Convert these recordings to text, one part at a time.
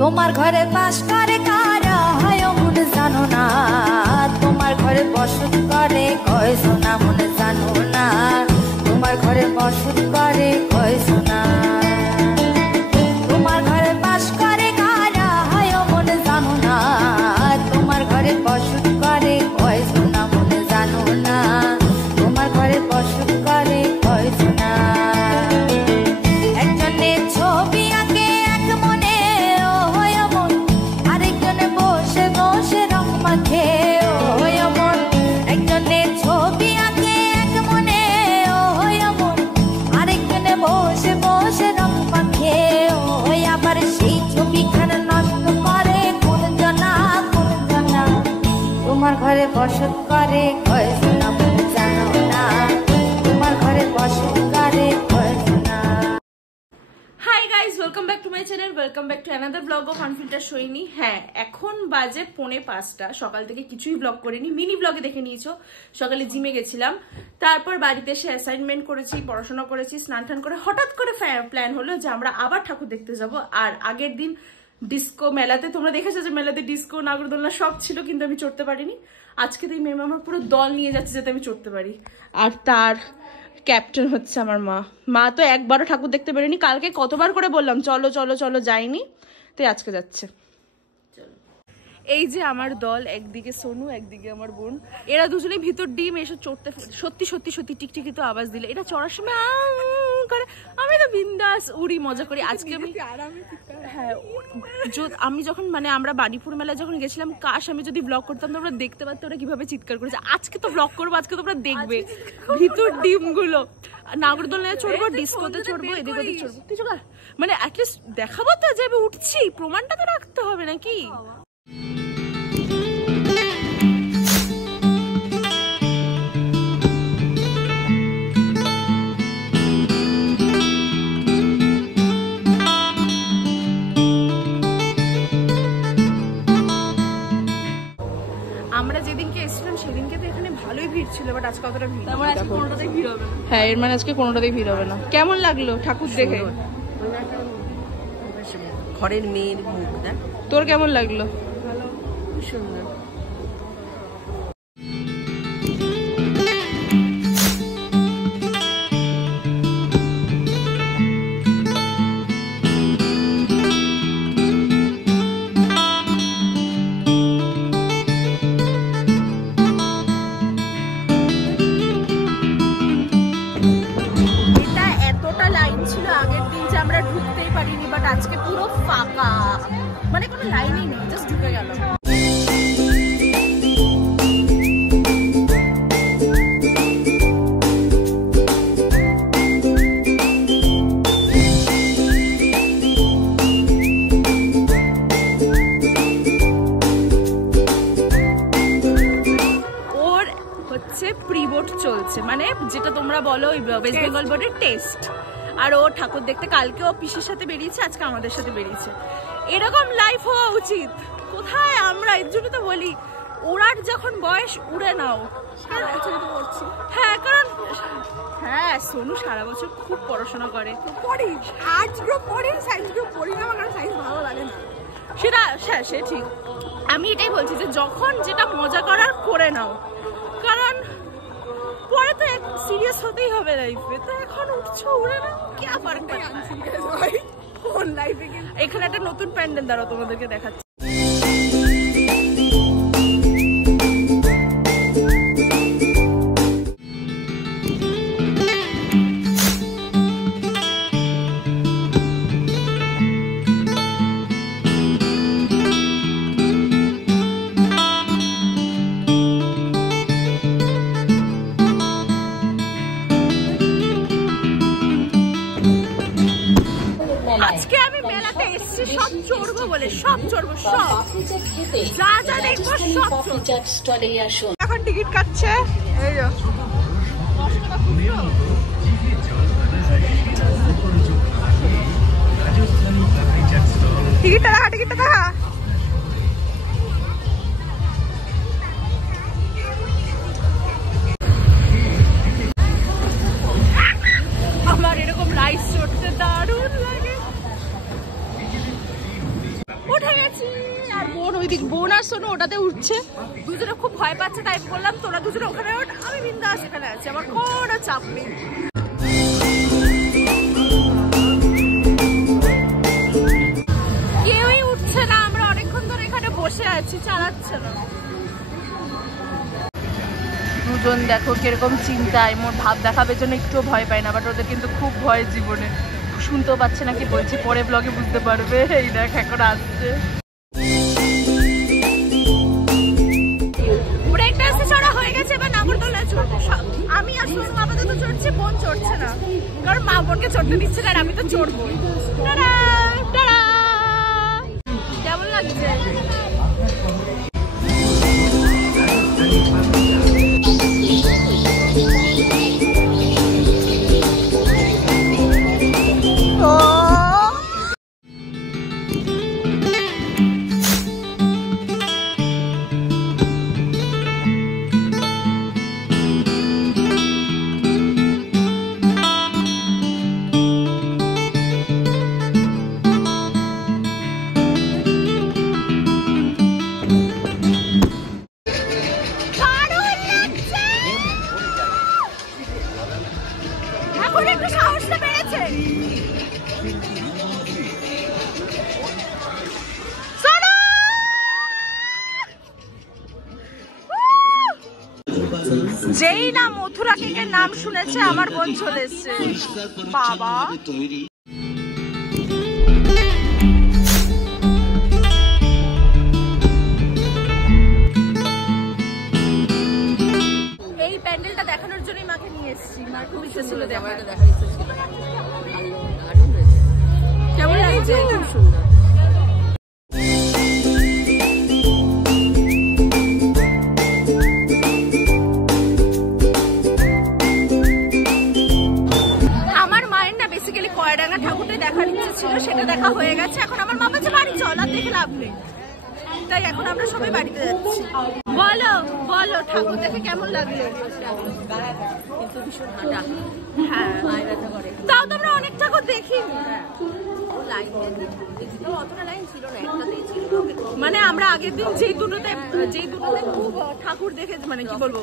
তোমার ঘরে বাস করে কারা হয় মনে জানো না, তোমার ঘরে বসত করে কয় সোনা মনে জানো না, তোমার ঘরে বসত করে কয় সোনা। তোমার ঘরে বাস করে কারা হয় মনে জানো না, তোমার ঘরে বসত করে কয় সোনা মনে জানো না, তোমার ঘরে বসত করে কয় সোনা। একজনে ছবি আঁকে এক মনে ও হয় মন, আরেকজনে বসে বসে রং মাখে ও হয় মন। একজনে ছবি আঁকে এক মনে ও হয় মন, আরেকজনে বসে বসে রং মাখে ও হয়। আবার সেই ছবিখানা নষ্ট করে কোন জানা কোন জানা, তোমার ঘরে বসত করে কয় সোনা মনে জানো না, তোমার ঘরে বসত করে কয় সোনা। Hi guys, welcome back to my channel, welcome back to another blog of unfilter Sohini. হ্যাঁ, এখন বাজে 4:45, সকাল থেকে কিছুই ব্লগ করিনি, মিনি ব্লগে দেখে নিয়েছো। সকালে জিমে গেছিলাম, তারপর বাড়িতে এসে অ্যাসাইনমেন্ট করেছি, পড়াশোনা করেছি, স্নান টান করে হঠাৎ করে প্ল্যান হলো যে আমরা আবার ঠাকুর দেখতে যাব। আর আগের দিন ডিস্কো মেলাতে, তোমরা দেখেছো যে মেলাতে ডিস্কো নাগরদোলনা সব ছিল, কিন্তু আমি চড়তে পারিনি। আজকে তো এই মেয়ে আমার পুরো দল নিয়ে যাচ্ছে যাতে আমি চড়তে পারি, আর তার ক্যাপ্টেন হচ্ছে আমার মা। মা তো একবারও ঠাকুর দেখতে পারেনি, কালকে কতবার করে বললাম চলো চলো চলো, যাইনি, তাই আজকে যাচ্ছে। এই যে আমার দল, একদিকে সোনু একদিকে আমার বোন, এরা দুজনেই ভিতর ডিম এসে চড়তে, সত্যি সত্যি সত্যি টিকটিকি তো আওয়াজ দিলে এটা চড়ার সময় করে, আমি তো বিন্দাস উড়ি, মজা করি। আজকে আমি হ্যাঁ, আমি যখন মানে আমরা বাড়িপুর মেলায় যখন গেছিলাম, কাশ আমি যদি ব্লগ করতাম তোমরা দেখতে পারতো ওরা কিভাবে চিৎকার করেছে। আজকে তো ব্লগ করবো, আজকে তোমরা দেখবে ভিতর ডিম গুলো। নাগরদোলনায় চড়বো, ডিস্কোতে চড়বো, এদিক ওদিক চড়বো, কিছু মানে অ্যাটলিস্ট দেখাবো তো যে আমি উঠছি, প্রমাণটা তো রাখতে হবে নাকি। আমরা যেদিনকে এসেছিলাম সেদিনকে তো এখানে ভালোই ভিড় ছিল, বাট আজকে অতটা ভিড়, কোনোটাতেই ভিড় হবে না। হ্যাঁ, এর মানে আজকে কোনোটাতেই ভিড় হবে না। কেমন লাগলো ঠাকুর দেখে? ঘরের মেয়ের মুখ দেখ। তোর কেমন লাগলো? ভালো, খুব সুন্দর। আজকে পুরো ফাঁকা, মানে কোনো লাইনই নেই, জাস্ট ঢুকে গেল। ওর হচ্ছে প্রি বোর্ড চলছে, মানে যেটা তোমরা বলো ওয়েস্ট বেঙ্গল বোর্ডের টেস্ট। আর ও ঠাকুর দেখতে কালকে ও পিসির সাথে বেরিয়েছে, আজকে আমাদের সাথে বেরিয়েছে। এরকম লাইফ হওয়া উচিত। কোথায় আমরা, এর জন্য তো বলি ওরার যখন বয়স উড়ে নাও। হ্যাঁ, কারণ হ্যাঁ, সোনু সারা বছর খুব পড়াশোনা করে, পড়ি আর্টস গ্রুপ পড়ি, সায়েন্স গ্রুপ পড়ি না, আমার সায়েন্স ভালো লাগে না, সেটা হ্যাঁ সে ঠিক। আমি এটাই বলছি যে যখন যেটা মজা করার করে নাও, কারণ পরে তো সিরিয়াস হতেই হবে লাইফে। তো এখন উঠছো, উড়ে না, কি ফারাক পড়ে কোন লাইফে। এখানে একটা নতুন প্যান্ডেল দাঁড়াও, তোমাদেরকে দেখাচ্ছি। আজকে আমি মেলাতে এসেছি সব চড়বো বলে, সব চড়বো, সব যা যা দেখবো সব চড়বো। এখন টিকিট কাটছে, এই যো টিকিটটা দেখা, টিকিটটা দেখা। আমার এরকম রাইস চড়তে দারুণ লাগে। ও যাচ্ছি আর বোন ওইদিক, বোন আর সোনু ওটাতে উঠছে, দুজনে খুব ভয় পাচ্ছে তাই বললাম তোরা দুজনে ওখানে ওঠ, আমি বিন্দাস এখানে আছি, আমার কোনো চাপ নেই। কেউই উঠছে না, আমরা অনেকক্ষণ ধরে এখানে বসে আছি, চালাচ্ছে না। দুজন দেখো কিরকম চিন্তায়, মোর ভাব দেখাবে জন্য একটু ভয় পায় না, বাট ওদের কিন্তু খুব ভয় জীবনে, শুনতেও পাচ্ছে না কি বলছি, পরে ব্লগে বুঝতে পারবে। এই দেখ এখন আসছে, ব্রেকটা আসতে চড়া হয়ে গেছে, এবার নাগরদোলায় চড়বো। আমি আর সোনু আপাতত চড়ছি, বোন চড়ছে না, কারণ মা বোনকে চড়তে দিচ্ছে না, আর আমি তো চড়বো। টাটা টাটা, কেমন লাগছে? যেই না মথুরা কেকের নাম শুনেছে আমার বোন চলে এসছে। বাবা এই প্যান্ডেলটা দেখানোর জন্যই মাকে নিয়ে এসেছি, মার খুব ইচ্ছে ছিল দেখার ইচ্ছে ছিল। কেমন লাগছে? খুব সুন্দর। ঠাকুরটা দেখার ইচ্ছে ছিল, সেটা দেখা হয়ে গেছে। এখন আমার মা বলছে বাড়ি চল, আর দেখে লাভ নেই, তাই এখন আমরা সবাই বাড়িতে যাচ্ছি। বলো বলো ঠাকুর দেখে কেমন লাগলো? হ্যাঁ তাও তোমরা অনেক ঠাকুর দেখিনি, মানে আমরা আগের দিন যেই দুটোতে খুব ঠাকুর দেখে, মানে কি বলবো,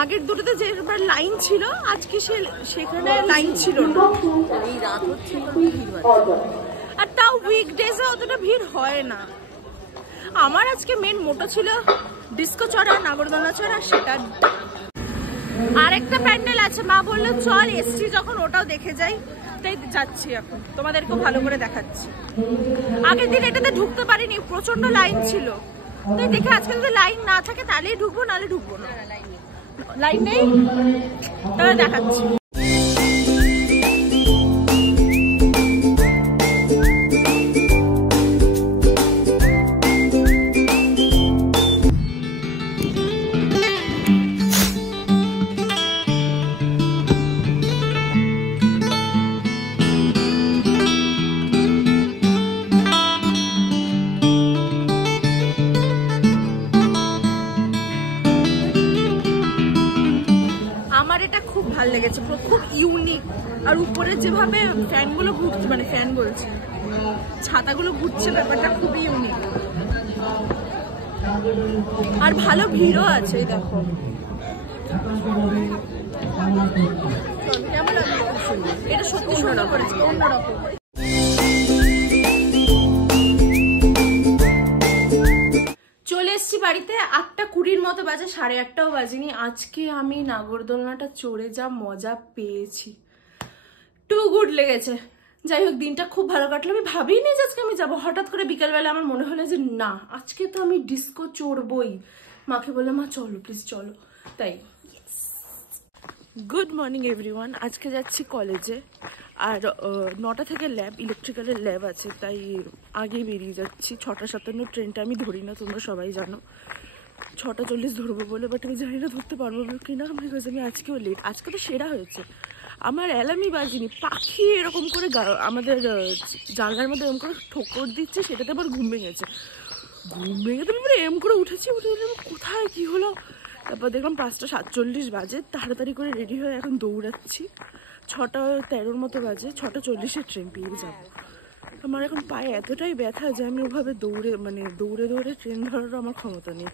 আগের দুটোতে যে লাইন ছিল, আজকে সেখানে লাইন ছিল না, আর তাও উইকডেজে অতটা ভিড় হয় না। আমার আজকে মেন মোটো ছিল ডিস্কো চড়া, নাগরদোলা চড়া, সেটা। আরেকটা প্যান্ডেল আছে, মা বললো চল, এসছি যখন ওটাও দেখে যাই, তাই যাচ্ছি। এখন তোমাদেরকে ভালো করে দেখাচ্ছি। আগের দিন এটাতে ঢুকতে পারিনি, প্রচন্ড লাইন ছিল, তাই দেখে আজকে যদি লাইন না থাকে তাহলেই ঢুকবো, নাহলে ঢুকবো না। লাইন নেই, তাহলে দেখাচ্ছি। ভালো লেগেছে, খুব ইউনিক। আর উপরে যেভাবে ফ্যানগুলো ঘুরছে, মানে ফ্যান বলছি ছাতাগুলো ঘুরছে, ব্যাপারটা খুবই ইউনিক। আর ভালো ভিড়ও আছে, দেখো কেমন লাগে, এটা সত্যি সুন্দর করেছে, অন্যরকম। চলে এসছি বাড়িতে, 8:20 মতো বাজে, 8:30টাও বাজেনি। আজকে আমি নাগরদোলনাটা চড়ে যা মজা পেয়েছি, টু গুড লেগেছে। যাই হোক, দিনটা খুব ভালো কাটলো। আমি ভাবিনি যে আজকে আমি যাবো, হঠাৎ করে বিকালবেলা আমার মনে হলো যে না, আজকে তো আমি ডিস্কো চড়বই। মাকে বললাম মা চলো প্লিজ চলো, তাই। গুড মর্নিং এভরিওয়ান, আজকে যাচ্ছি কলেজে, আর 9টা থেকে ল্যাব, ইলেকট্রিক্যালের ল্যাব আছে, তাই আগেই বেরিয়ে যাচ্ছি। 6:57 ট্রেনটা আমি ধরি না, তোমরা সবাই জানো। 6:40 ধরবো বলে, বাট আমি জানি না ধরতে পারবো কিনা, বিকজ আমি আজকেও লেট। আজকে তো সেরা হয়েছে, আমার অ্যালার্মই বাজিনি, পাখি এরকম করে আমাদের জানলার মধ্যে এরকম করে ঠোকর দিচ্ছে, সেটাতে আবার ঘুম ভেঙেছে। ঘুম ভেঙে তো আমি এম করে উঠেছি, কোথায় কি হলো। তারপর দেখলাম 5:47 বাজে, তাড়াতাড়ি করে রেডি হয়ে এখন দৌড়াচ্ছি। 6:13 মতো বাজে, 6:40 ট্রেন পেয়ে যাবো। আমার এখন পায়ে এতটাই ব্যথা যে আমি ওভাবে দৌড়ে দৌড়ে ট্রেন ধরারও আমার ক্ষমতা নেই।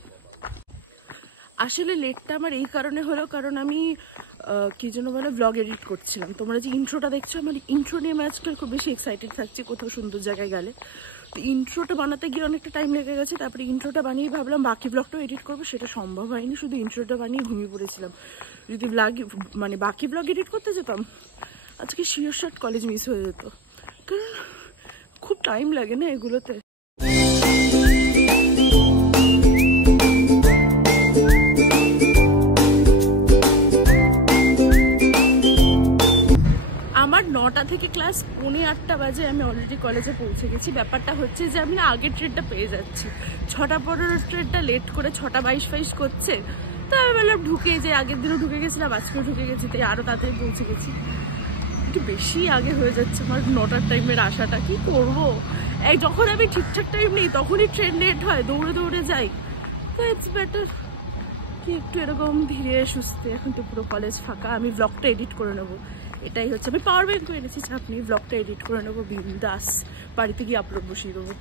আসলে লেটটা আমার এই কারণে হলো, কারণ আমি কি জন্য বলে ব্লগ এডিট করছিলাম। তোমরা যে ইন্ট্রোটা দেখছো, আমার ইন্ট্রো নিয়ে আমি আজকাল খুব বেশি এক্সাইটেড থাকছি কোথাও সুন্দর জায়গায় গেলে। তো ইন্ট্রোটা বানাতে গিয়ে অনেকটা টাইম লেগে গেছে। তারপরে ইন্ট্রোটা বানিয়ে ভাবলাম বাকি ব্লগটাও এডিট করবো, সেটা সম্ভব হয়নি। শুধু ইন্ট্রোটা বানিয়ে ঘুমিয়ে পড়েছিলাম। যদি বাকি ব্লগ এডিট করতে যেতাম আজকে শিওর শট কলেজ মিস হয়ে যেত, কারণ খুব টাইম লাগে না এগুলোতে। আমার 9টা থেকে ক্লাস 8:45 বাজে আমি অলরেডি কলেজে পৌঁছে গেছি। ব্যাপারটা হচ্ছে যে আমি না আগের ট্রেনটা পেয়ে যাচ্ছি, 6:15 ট্রেনটা লেট করে 6:22 করছে। তো আমি বললাম ঢুকে যে আগের দিনও ঢুকে গেছিলাম, আজকেও ঢুকে গেছি, তাই আরও তাড়াতাড়ি পৌঁছে গেছি। একটু বেশি আগে হয়ে যাচ্ছে আমার 9টার টাইমের আসাটা, কি করবো। যখন আমি ঠিকঠাক টাইম নেই তখনই ট্রেন লেট হয়, দৌড়ে দৌড়ে যাই। তো ইটস বেটার কি একটু এরকম ধীরে সুস্থে। এখন তো পুরো কলেজ ফাঁকা, আমি ব্লগটা এডিট করে নেবো, এটাই হচ্ছে। আমি পাওয়ার ব্যাংক এনেছি, আপনি ব্লগটা এডিট করে নেবো বিন্দাস, বাড়িতে গিয়ে আপলোড বসিয়ে দেবো।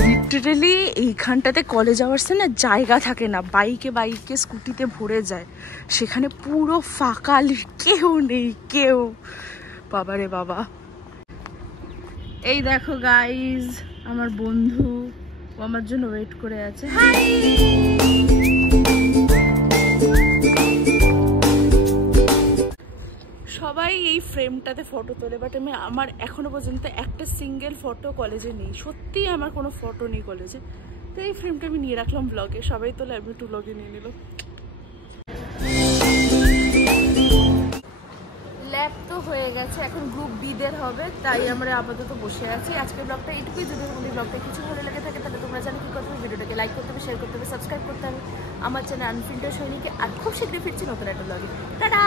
লিটারেলি এইখানটাতে কলেজ আওয়ার্সে না জায়গা থাকে না, বাইকে স্কুটিতে ভরে যায়, সেখানে পুরো ফাঁকা, কেউ নেই, কেউ। বাবারে বাবা, এই দেখো গাইজ আমার বন্ধু, ও আমার জন্য ওয়েট করে আছে। হাই, সবাই এই ফ্রেমটাতে ফটো তোলে, বাট আমার এখনো পর্যন্ত একটা সিঙ্গেল ফটো কলেজে নেই। সত্যি আমার কোনো ফটো নেই কলেজে। তো এই ফ্রেমটা আমি নিয়ে রাখলাম ব্লগে, সবাই তোলে, আমি একটু ব্লগে নিয়ে নিল। ল্যাব তো হয়ে গেছে, এখন গ্রুপ বিদের হবে, তাই আমরা আপাতত বসে আছি। আজকের ব্লগটা এইটুকুই। যদি তোমাদের ব্লগটা কিছু ভালো লেগে থাকে তাহলে তোমরা জানো কি করতে হবে, ভিডিওটাকে লাইক করতে হবে, শেয়ার করতে হবে, সাবস্ক্রাইব করতে হবে আমার চ্যানেল আনফিল্টার সৈনিকে। আর খুব শীঘ্রই ফিরছি নতুন একটা ব্লগে। টাটা।